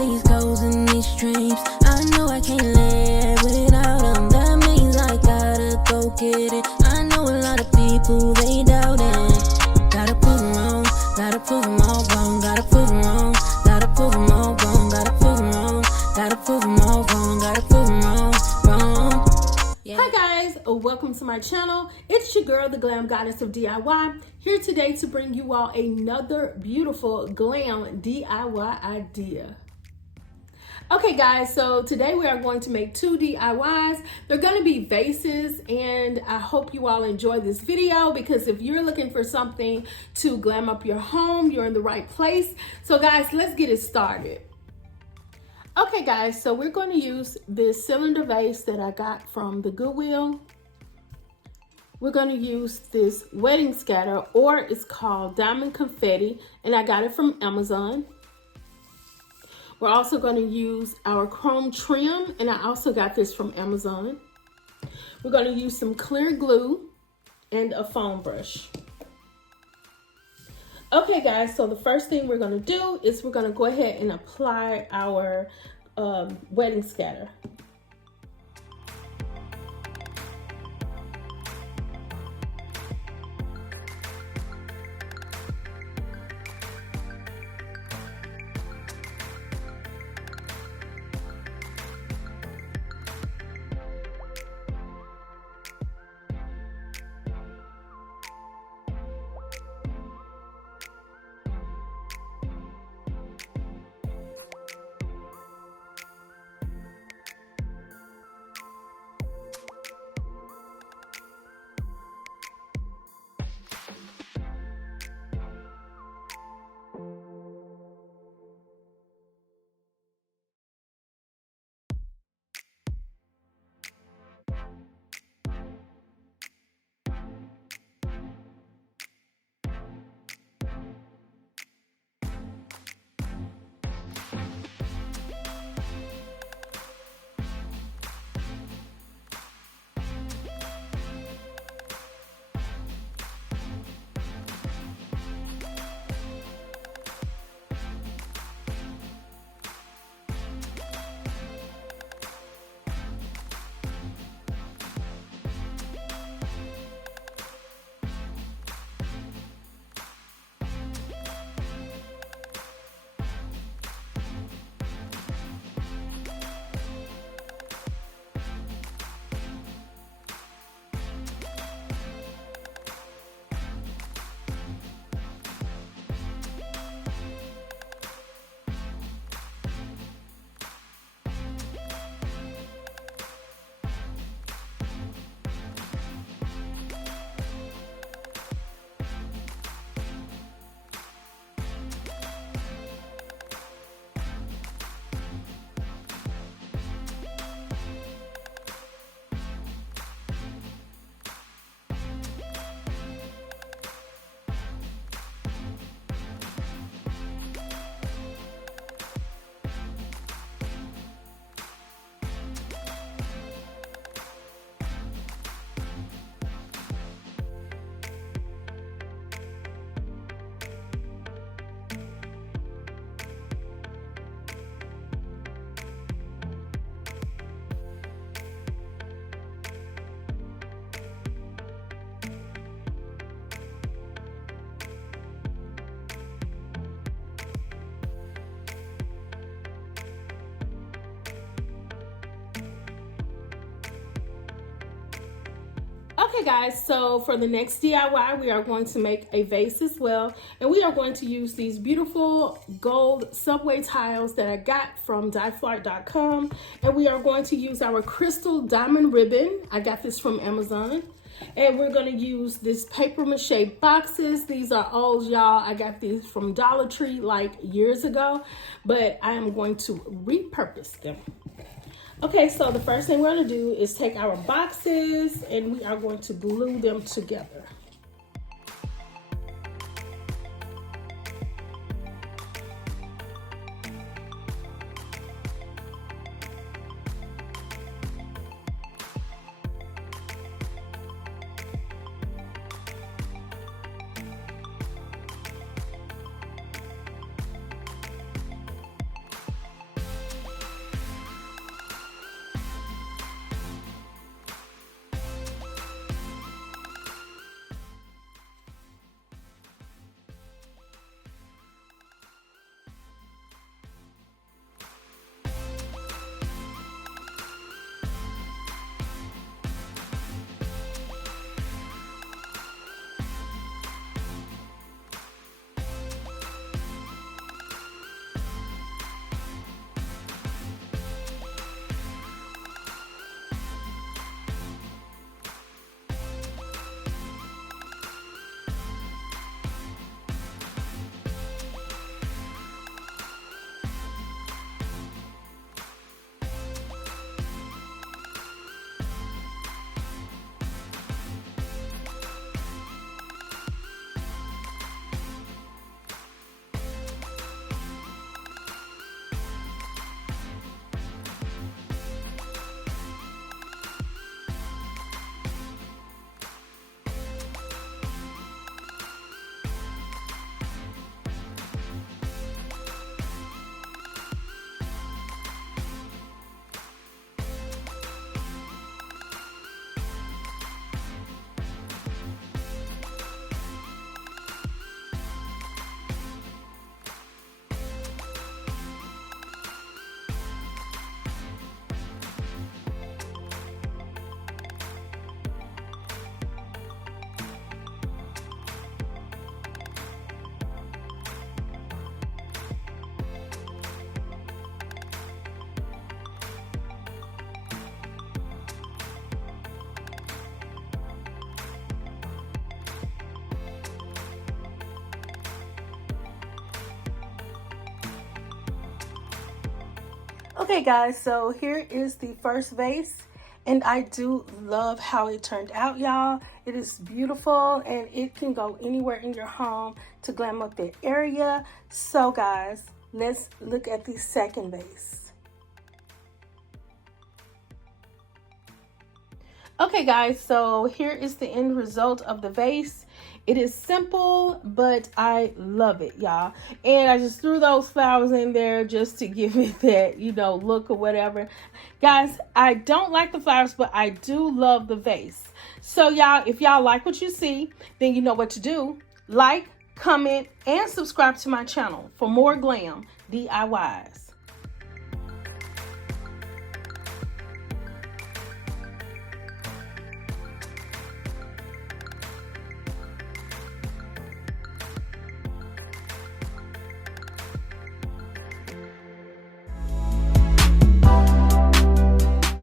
these goals and these dreams. I know I can't live without them. That means I gotta go get it. I know a lot of people, they doubt it. Gotta prove them wrong, gotta prove them all wrong. Gotta prove them wrong, gotta prove them all wrong. Gotta prove them wrong, gotta prove them all wrong. Gotta prove them wrong, wrong. Yeah. Hi guys, welcome to my channel. It's your girl, the Glam Goddess of DIY, here today to bring you all another beautiful glam DIY idea. Okay guys, so today we are going to make two DIYs. They're going to be vases, and I hope you all enjoy this video, because if you're looking for something to glam up your home, you're in the right place. So guys, let's get it started. Okay guys, so we're going to use this cylinder vase that I got from the Goodwill. We're going to use this wedding scatter, or it's called diamond confetti, and I got it from Amazon. We're also going to use our chrome trim, and I also got this from Amazon. We're going to use some clear glue and a foam brush. Okay guys, so the first thing we're going to do is we're going to go ahead and apply our wedding scatter. Okay guys, so for the next DIY, we are going to make a vase as well, and we are going to use these beautiful gold subway tiles that I got from tile-Diflart.com, and we are going to use our crystal diamond ribbon. I got this from Amazon. And we're going to use this paper mache boxes. These are old, y'all. I got these from Dollar-Tree like years ago, but I am going to repurpose them. Okay, so the first thing we're going to do is take our boxes and we are going to glue them together. Okay guys, so here is the first vase, and I do love how it turned out, y'all. It is beautiful and it can go anywhere in your home to glam up the area. So guys, let's look at the second vase. Okay guys, so here is the end result of the vase. It is simple, but I love it, y'all. And I just threw those flowers in there just to give it that, you know, look or whatever. Guys, I don't like the flowers, but I do love the vase. So y'all, if y'all like what you see, then you know what to do. Like, comment, and subscribe to my channel for more glam DIYs.